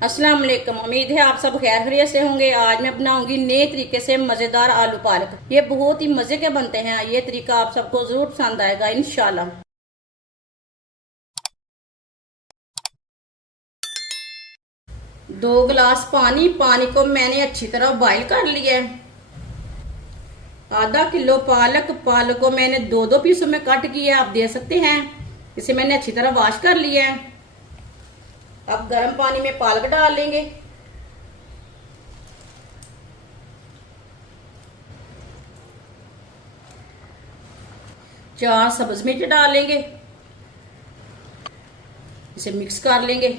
अस्सलाम वालेकुम। उम्मीद है आप सब खैर खैरियत से होंगे। आज मैं बनाऊंगी नए तरीके से मज़ेदार आलू पालक। ये बहुत ही मज़े के बनते हैं। ये तरीका आप सबको ज़रूर पसंद आएगा इंशाल्लाह। 2 गिलास पानी को मैंने अच्छी तरह बॉईल कर लिया है। आधा किलो पालक को मैंने दो दो पीसों में कट किया, आप दे सकते हैं। इसे मैंने अच्छी तरह वॉश कर लिया है। अब गर्म पानी में पालक डाल लेंगे। चार सब्ज मिर्च डाल लेंगे। इसे मिक्स कर लेंगे।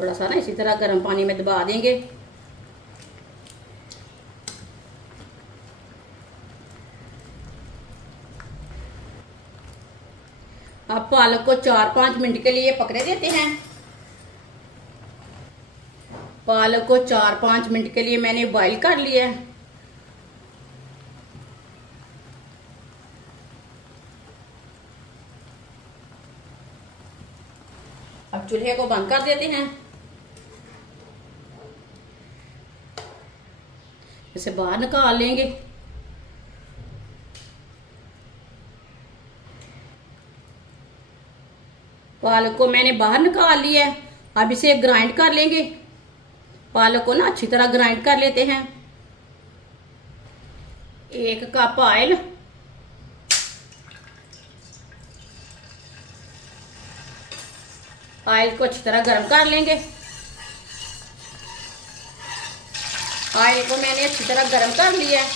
थोड़ा सा ना इसी तरह गर्म पानी में दबा देंगे। अब पालक को 4-5 मिनट के लिए पकने देते हैं। पालक को 4-5 मिनट के लिए मैंने बॉईल कर लिया है। अब चूल्हे को बंद कर देते हैं। इसे बाहर निकाल लेंगे। पालक को मैंने बाहर निकाल लिया है। अब इसे ग्राइंड कर लेंगे। पालक को ना अच्छी तरह ग्राइंड कर लेते हैं। 1 कप ऑयल, ऑयल को अच्छी तरह गर्म कर लेंगे। ऑयल को मैंने अच्छी तरह गर्म कर लिया है।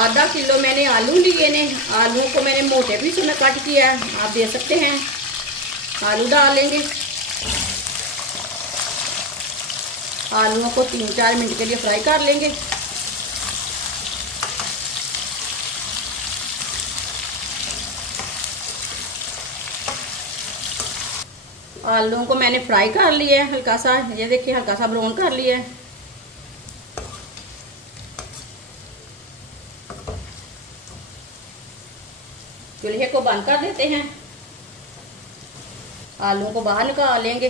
आधा किलो मैंने आलू लिए ने। आलू को मैंने मोटे पीसों में कट किया है, आप दे सकते हैं। आलू डाल लेंगे। आलूओं को 3-4 मिनट के लिए फ्राई कर लेंगे। आलूओं को मैंने फ्राई कर लिया है हल्का सा, ये देखिए हल्का सा ब्राउन कर लिया है। चूल्हे को बंद कर देते हैं। आलूओं को बाहर निकाल लेंगे।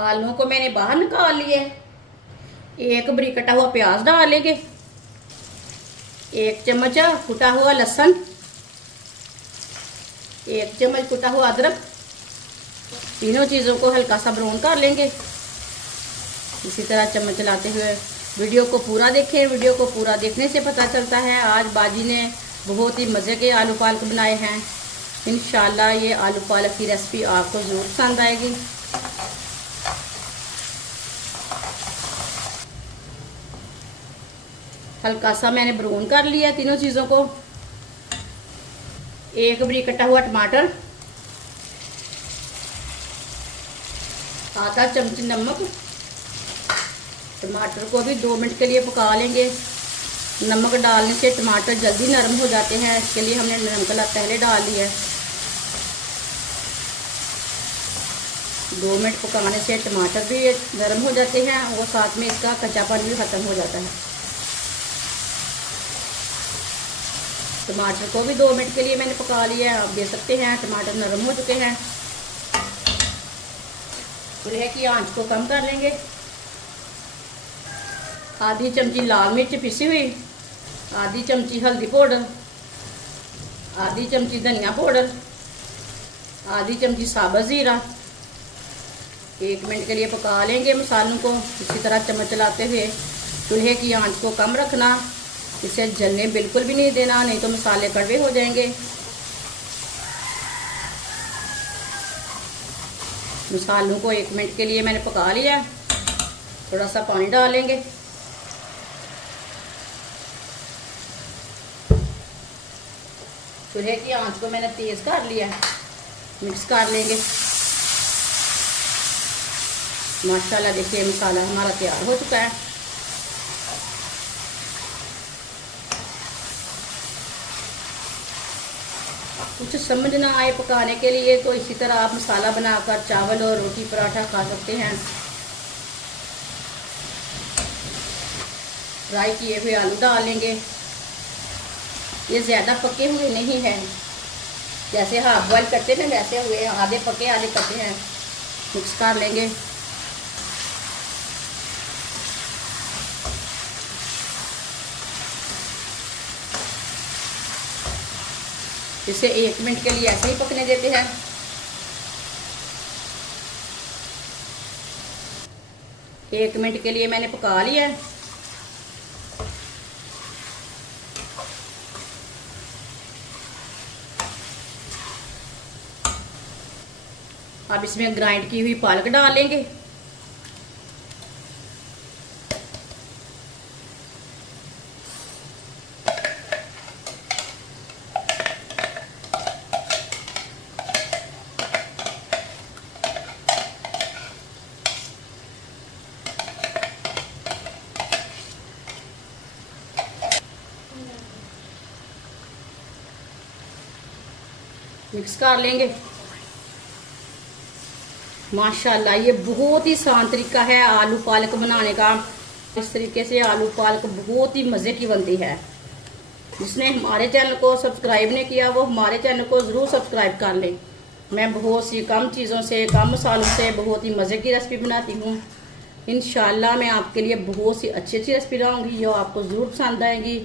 आलूओं को मैंने बाहर निकाल लिया है। 1 बारीक कटा हुआ प्याज डाल लेंगे। 1 चम्मच कुटा हुआ लहसुन, 1 चम्मच कुटा हुआ अदरक। तीनों चीज़ों को हल्का सा ब्राउन कर लेंगे। इसी तरह चम्मच चलाते हुए वीडियो को पूरा देखें। वीडियो को पूरा देखने से पता चलता है आज बाजी ने बहुत ही मज़े के आलू पालक बनाए हैं। इंशाल्लाह ये आलू पालक की रेसिपी आपको ज़रूर पसंद आएगी। हल्का सा मैंने ब्राउन कर लिया तीनों चीज़ों को। 1 बारीक कटा हुआ टमाटर, आधा चमच नमक। टमाटर को भी 2 मिनट के लिए पका लेंगे। नमक डालने से टमाटर जल्दी नरम हो जाते हैं, इसके लिए हमने नमक पहले डाल लिया है। 2 मिनट पकाने से टमाटर भी नरम हो जाते हैं और साथ में इसका कच्चापन भी ख़त्म हो जाता है। टमाटर को भी 2 मिनट के लिए मैंने पका लिया है, आप देख सकते हैं टमाटर नरम हो चुके हैं। चूल्हे की आंच को कम कर लेंगे। आधी चमची लाल मिर्च पिसी हुई, आधी चमची हल्दी पाउडर, आधी चमची धनिया पाउडर, आधी चमची साबुत ज़ीरा। 1 मिनट के लिए पका लेंगे मसालों को। इसी तरह चम्मच चलाते हुए चूल्हे की आंच को कम रखना, इसे जलने बिल्कुल भी नहीं देना, नहीं तो मसाले कड़वे हो जाएंगे। मसालों को 1 मिनट के लिए मैंने पका लिया। थोड़ा सा पानी डालेंगे। चूल्हे की आंच को मैंने तेज कर लिया। मिक्स कर लेंगे। माशाल्लाह देखिए मसाला हमारा तैयार हो चुका है। कुछ समझ ना आए पकाने के लिए तो इसी तरह आप मसाला बनाकर चावल और रोटी पराठा खा सकते हैं। फ्राई किए हुए आलू डाल लेंगे। ये ज़्यादा पके हुए नहीं हैं, जैसे हाफ बॉयल करते हैं वैसे हुए, आधे पके आधे कच्चे हैं। मिक्स कर लेंगे। इसे 1 मिनट के लिए ऐसे ही पकने देते हैं। एक मिनट के लिए मैंने पका लिया है। अब इसमें ग्राइंड की हुई पालक डालेंगे। मिक्स कर लेंगे। माशाल्लाह ये बहुत ही आसान तरीका है आलू पालक बनाने का। इस तरीके से आलू पालक बहुत ही मज़े की बनती है। जिसने हमारे चैनल को सब्सक्राइब नहीं किया वो हमारे चैनल को ज़रूर सब्सक्राइब कर लें। मैं बहुत सी कम चीज़ों से, कम मसालों से बहुत ही मज़े की रेसिपी बनाती हूँ। इंशाल्लाह मैं आपके लिए बहुत सी अच्छी अच्छी रेसिपी लाऊंगी जो आपको ज़रूर पसंद आएगी।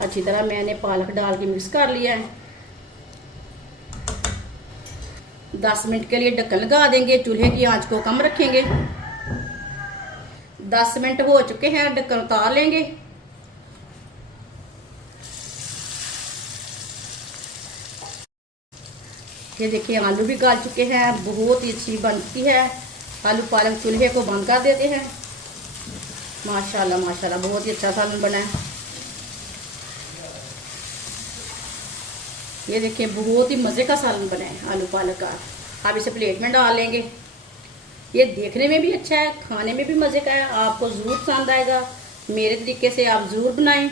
अच्छी तरह मैंने पालक डाल के मिक्स कर लिया है। 10 मिनट के लिए ढक्कन लगा देंगे। चूल्हे की आंच को कम रखेंगे। 10 मिनट हो चुके हैं, ढक्कन उतार लेंगे। ये देखिए आलू भी गल चुके हैं, बहुत ही अच्छी बनती है आलू पालक। चूल्हे को बंद कर देते हैं। माशाल्लाह माशाल्लाह बहुत ही अच्छा सालन बना है। ये देखिए बहुत ही मज़े का सालन बना है आलू पालक का। आप इसे प्लेट में डाल लेंगे। ये देखने में भी अच्छा है, खाने में भी मज़े का है। आपको ज़रूर पसंद आएगा। मेरे तरीके से आप ज़रूर बनाएं।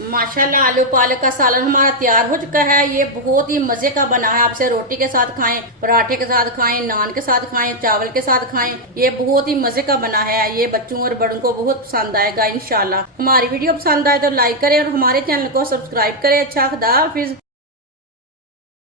माशाल्लाह आलू पालक का सालन हमारा तैयार हो चुका है। ये बहुत ही मज़े का बना है। आपसे रोटी के साथ खाएं, पराठे के साथ खाएं, नान के साथ खाएं, चावल के साथ खाएं। ये बहुत ही मज़े का बना है। ये बच्चों और बड़ों को बहुत पसंद आएगा इंशाल्लाह। हमारी वीडियो पसंद आए तो लाइक करें और हमारे चैनल को सब्सक्राइब करें। अच्छा, खुदा हाफिज।